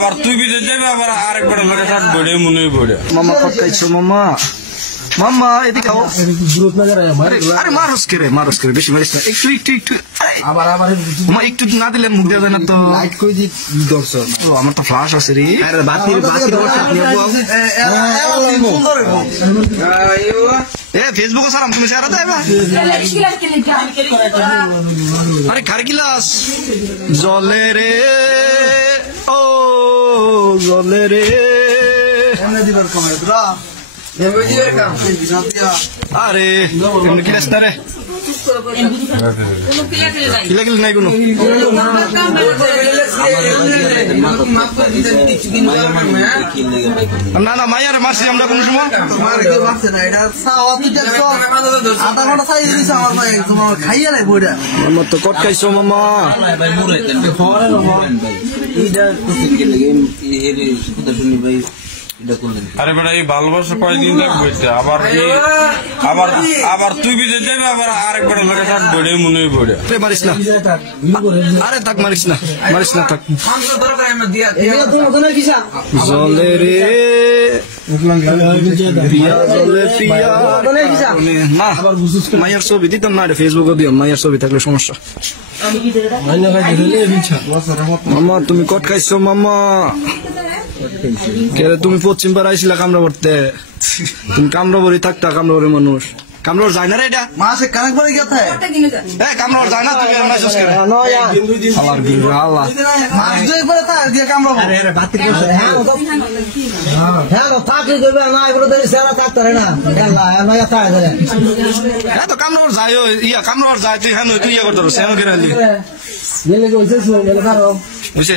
আর তুই বিদেশ যাবি আবার আরেকবার লোকে থাক বড়ে মনে বড়ে মামা কটকাইছো মামা মামা এদিকে আও আরে মারস করে বেশি মারিস না একটু একটু একটু আবার মামা একটু না দিলে মুখ দেওয়া যায় না তো লাইট কই দি দর্শন ও আমার তো ফ্ল্যাশ আছে রে আরে বাতি এ ফেসবুকে সারাম তুমি সারা দেবা আরে খারকিলাস জলে রে ও জলে রে এমনে দিবার কমে ব্রা আরে এমনি কিলাস না রে কিলা নাই কোনো না না মাইয়ারে মারছি আমরা কোন সময় আমার তো কট খাইছো মামা আরে বেটা এই ভালোবাসা কয়দিন থাকবে আবার আবার আবার তুই বিদেশ যাবি আবার আরেকবার লোকে থাক বড়ে মনে বড়ে মারিস না আরে তাক মারিস না থাক জলে রে প্রিয়া জলে প্রিয়া না মায়ের ছবি দিতাম না ফেসবুকে দিও মায়ের ছবি থাকলে সমস্যা মামা তুমি কট খাইছো মামা তুমি পশ্চিম পাড়া আইসিলা কামড়া পড়তে তুমি কামড়া বড়ি থাকতা কামড়া বড়ি মানুষ কামড়া যায় না রে এটা মাসে কানেক পড়ে গেছে কামড়া যায় না তুমি মেসেজ করে আল্লাহর বিন্দু আল্লাহ মাস দুই পরে তা দিয়ে কামড়া আরে রে বাতিল করছে হ্যাঁ থাকলে দেবে না এগুলো দেরি সারা থাকতে রে না আল্লাহ আমার কথা আছে হ্যাঁ তো কামড়া যায় ইয়া কামড়া যায় তুই হ্যাঁ তুই ইয়া করতে সেন করে আলি মেলে কইছিস মেলে কারো বুঝছে